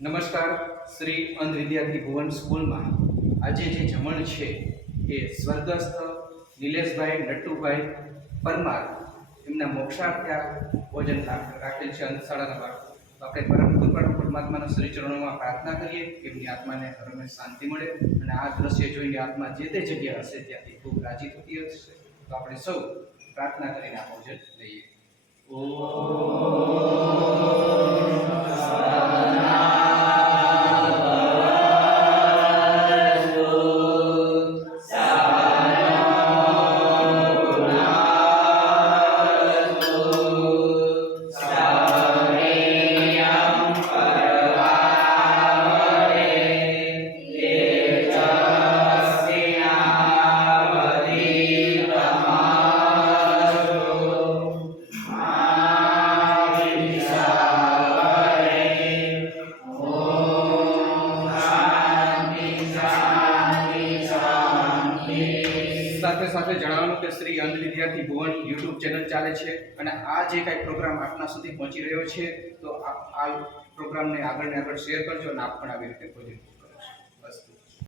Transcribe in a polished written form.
નમસ્કાર. શ્રી અંધ વિદ્યાર્થી ભુવન સ્કૂલમાં આજે જે જમણ છે એ સ્વર્ગસ્થ નિલેશભાઈ નટુભાઈ પરમાર એમના મોક્ષાર્થે ભોજન રાખેલ છે અંતશાળાના બાળકો. તો આપણે પરમ કૃપાળુ પરમાત્માના શ્રી ચરણોમાં પ્રાર્થના કરીએ કે એમની આત્માને હરમેશ શાંતિ મળે અને આ દ્રશ્ય જોઈને આત્મા જે તે જગ્યા હશે ત્યાંથી ખૂબ રાજી થતી હશે. તો આપણે સૌ પ્રાર્થના કરીને આ ભોજન લઈએ. સાથે સાથે જણાવવાનું કે શ્રી અંધ વિદ્યાર્થી ભુવન યુટ્યુબ ચેનલ ચાલે છે અને આ જે કાંઈ પ્રોગ્રામ આપના સુધી પહોંચી રહ્યો છે તો આ પ્રોગ્રામને આગળ ને આગળ શેર કરજો અને આપ પણ આવી રીતે ભોજન